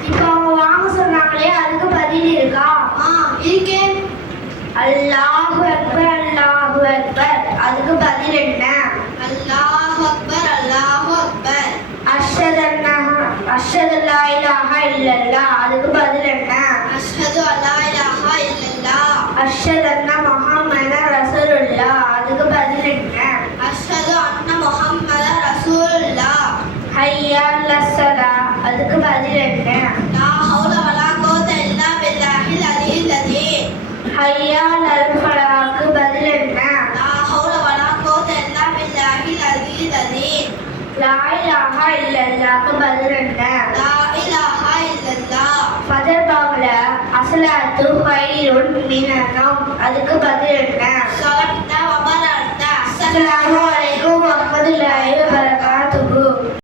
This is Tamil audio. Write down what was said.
இப்போ அவங்க வாங்க சொன்னாங்களே அதுக்கு பதில் இருக்கா? இருக்கே. அல்லாஹு அக்பர் அல்லாஹு அக்பர் அதுக்கு பதில் என்ன? அல்லாஹு அக்பர் அல்லாஹு அக்பர். அஷ்ஹது அல்லா இலாஹ இல்லல்லாஹ் அதுக்கு பதில் என்ன? அஷ்ஹது அல்லா இலாஹ இல்லல்லாஹ். அஷ்ஹது அன்ன முஹம்மதர் ரசூலுல்லாஹ் அதுக்கு பதில் என்ன? அஷ்ஹது அன்ன முஹம்மதர் ரசூலுல்லாஹ். ஹய்யா அலஸ் ஸலாஹ் அதுக்கு பதில் என்ன? லா ஹவுல வலா குவத இல்லா பில்லாஹில் அலியில் அலீம். ஹய்யா அலல் ஃபலாஹ்க்கு பதில் என்ன? லா ஹவுல வலா குவத இல்லா பில்லாஹில் அலியில் அலீம். லா இலாஹ இல்லல்லாஹ்க்கு பதில் என்ன? லா இலாஹ இல்லல்லாஹ். ஃபஜர் பாங்கல அஸ்ஸலாத்து கைருன் மினன் நௌம் அதுக்கு பதில் என்ன? ஸலத்த வ பரத்த. அஸ்ஸலாமு அலைக்கும்